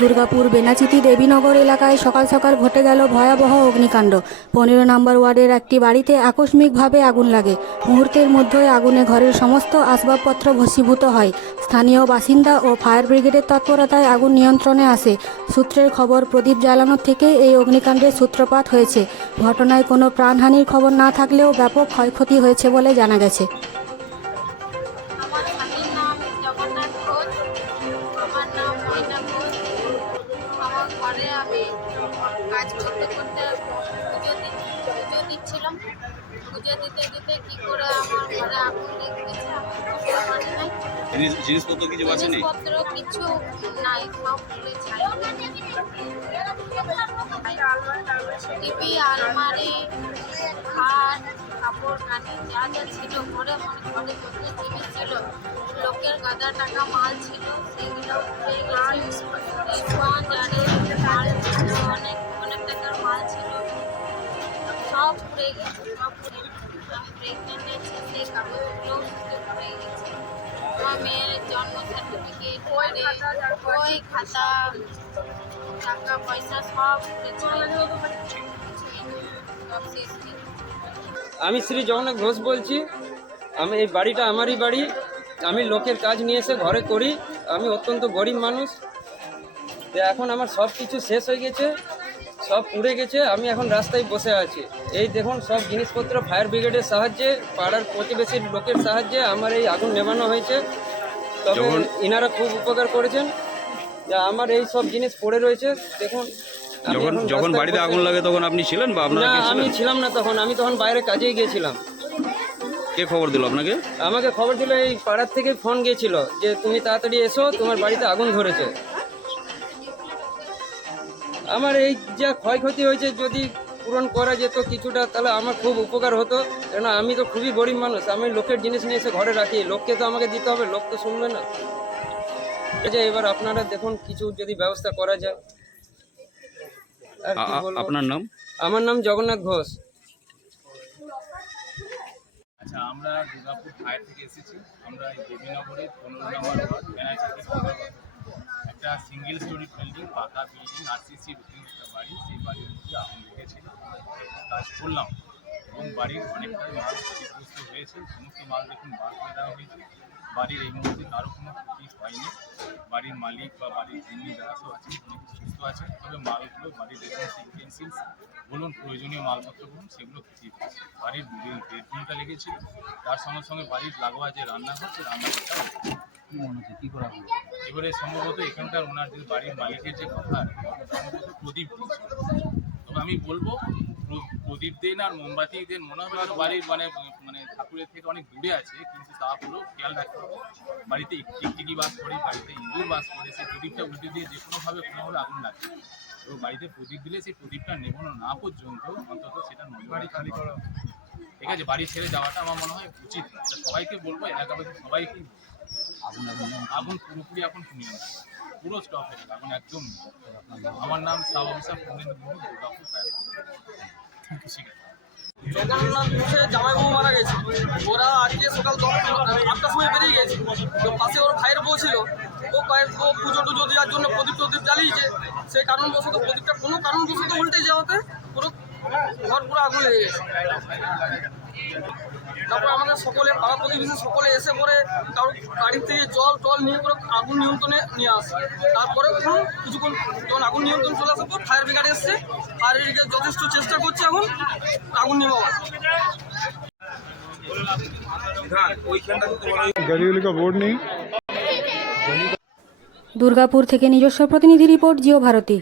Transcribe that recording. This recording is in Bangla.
দুর্গাপুর বেনাচিতি দেবীনগর এলাকায় সকাল সকাল ঘটে গেল ভয়াবহ অগ্নিকাণ্ড। পনেরো নম্বর ওয়ার্ডের একটি বাড়িতে আকস্মিকভাবে আগুন লাগে। মুহূর্তের মধ্যে আগুনে ঘরের সমস্ত আসবাবপত্র ভস্মীভূত হয়। স্থানীয় বাসিন্দা ও ফায়ার ব্রিগেডের তৎপরতায় আগুন নিয়ন্ত্রণে আসে। সূত্রের খবর, প্রদীপ জ্বালানোর থেকে এই অগ্নিকাণ্ডের সূত্রপাত হয়েছে। ঘটনায় কোনো প্রাণহানির খবর না থাকলেও ব্যাপক ক্ষয়ক্ষতি হয়েছে বলে জানা গেছে। কাজ করতে করতে পুজো পুজো দিচ্ছিলাম। পুজো দিতে দিতে কি করে আমার ঘরে আগুন লেগে গেছে আমি নাই জিনিসপত্র কিছু আছে নেই জিনিসপত্র কিছু নাই সব পুড়ে ছাই। টিভি আলমারি খাট কাপড় কানি যা যা ছিল ঘরে মনে ঘরে যত জিনিস ছিল। লোকের গাদা টাকা মাল ছিল সেগুলো মাল অনেক গেছে আমি প্রেগনেন্ট আছি সেই কাগজগুলো গেছে। আমার মেয়ের জন্ম সার্টিফিকেট বই খাতা, টাকা, পয়সা সব। আমি শ্রী জগন্নাথ ঘোষ বলছি। আমি এই বাড়িটা আমারই বাড়ি। আমি লোকের কাজ নিয়ে এসে ঘরে করি। আমি অত্যন্ত গরিব মানুষ। এখন আমার সব কিছু শেষ হয়ে গেছে। সব পুড়ে গেছে আমি এখন রাস্তায় বসে আছি। এই দেখুন সব জিনিসপত্র ফায়ার ব্রিগেডের সাহায্যে পাড়ার প্রতিবেশীর লোকের সাহায্যে আমার এই আগুন নেভানো হয়েছে। তবে ইনারা খুব উপকার করেছেন। আমার এই সব জিনিস পড়ে রয়েছে দেখুন। যখন যখন বাড়িতে আগুন লাগে তখন আপনি ছিলেন বা আপনারা না আমি ছিলাম না তখন আমি তখন বাইরে কাজেই গিয়েছিলাম। কে খবর দিল আপনাকে? আমাকে খবর দিল এই পাড়ার থেকে ফোন গিয়েছিল যে তুমি তাড়াতাড়ি এসো তোমার বাড়িতে আগুন ধরেছে। আমার এই যা ক্ষয়ক্ষতি হয়েছে যদি পূরণ করা যেত কিছুটা তাহলে আমার খুব উপকার হতো। কেন আমি তো খুবই গরিব মানুষ আমি লোকের জিনিস নিয়ে এসে ঘরে রাখি লোককে তো আমাকে দিতে হবে লোক তো শুনবে না। এই যে এবার আপনারা দেখুন কিছু যদি ব্যবস্থা করা যায়। আর কি বলব? আপনার নাম? আমার নাম জগন্নাথ ঘোষ। আচ্ছা আমরা দুর্গাপুর ফায়ার থেকে এসেছি। আমরা এই দেবীনগরে পনেরো নম্বর ওয়ার্ড বেনাচিতি একটা সিঙ্গেল স্টোরি বিল্ডিং পাকা বিল্ডিং আরসিসি রুটিন একটা বাড়ি, সেই বাড়ির মধ্যে আগুন লেগেছিল কাজ করলাম এবং বাড়ির অনেকটা মাল ক্ষতিগ্রস্ত হয়েছে। সমস্ত মাল দেখুন বার করে দেওয়া হয়েছে। বাড়ির এই মুহূর্তে কারও কোনো ক্ষতি হয়নি। বাড়ির মালিক বা বাড়ির যিনি যারা সব আছেন অনেক সুস্থ আছেন। তবে মালগুলো বাড়ির ইউটেন্সিলস বলুন প্রয়োজনীয় মালপত্র বলুন সেগুলো ক্ষতি হয়েছে বাড়ির বেডরুমটা লেগেছিল। তার সঙ্গে সঙ্গে বাড়ির লাগোয়া যে রান্নাঘর সেই রান্নাঘরটা এবারে সম্ভবত এখানকার ওনার যে বাড়ির মালিকের যে কথা সম্ভবত প্রদীপ দিয়েছিল আমি বলব প্রদীপ দিন আর মোমবাতি দিন মনে হবে বাড়ির মানে মানে ঠাকুরের থেকে অনেক দূরে আছে কিন্তু তা হলো খেয়াল রাখতে হবে। বাড়িতে টিকটিকি বাস করে বাড়িতে ইঁদুর বাস করে সেই প্রদীপটা উল্টে দিয়ে যে কোনোভাবে কোনোভাবে আগুন লাগে। তো বাড়িতে প্রদীপ দিলে সেই প্রদীপটা নেভানো না পর্যন্ত অন্তত সেটা বাড়ি খালি করা। ঠিক আছে বাড়ি ছেড়ে যাওয়াটা আমার মনে হয় উচিত না। সবাইকে বলব এলাকাবাসী সবাইকেই বলব। আগুন আগুন পুরোপুরি এখন গেছে পুরো স্টপ হয়ে গেছে আগুন একদম, আমার নাম সাব অফিসার পূর্ণেন্দু মুর্মু দুর্গাপুর আছে। জগন্নাথ ঘোষের জামাইবাবু মারা গেছে। ওরা আজকে সকাল দশ আটটার সময় বেরিয়ে গেছে। তো পাশে ওর ভাইয়ের বউ ছিল। ও কয়েক ও পুজো টুজো দেওয়ার জন্য প্রদীপ টদীপ জ্বালিয়েছে। সেই কারণবশত প্রদীপটা কোনো কারণবশত উল্টে যাওয়াতে পুরো ঘর পুরো আগুন লেগে গেছে। তারপর আমাদের সকলে পাড়া প্রতিবেশী সকলে এসে পরে কারোর গাড়ি থেকে জল টল নিয়ে করে আগুন নিয়ন্ত্রণে নিয়ে আসে। তারপরে ধরুন কিছুক্ষণ যখন আগুন নিয়ন্ত্রণ চলে আসার পর ফায়ার ব্রিগেড এসছে। ফায়ার ব্রিগেড যথেষ্ট চেষ্টা করছে এখন আগুন নেওয়া দুর্গাপুর থেকে নিজস্ব প্রতিনিধি রিপোর্ট জিও ভারতী।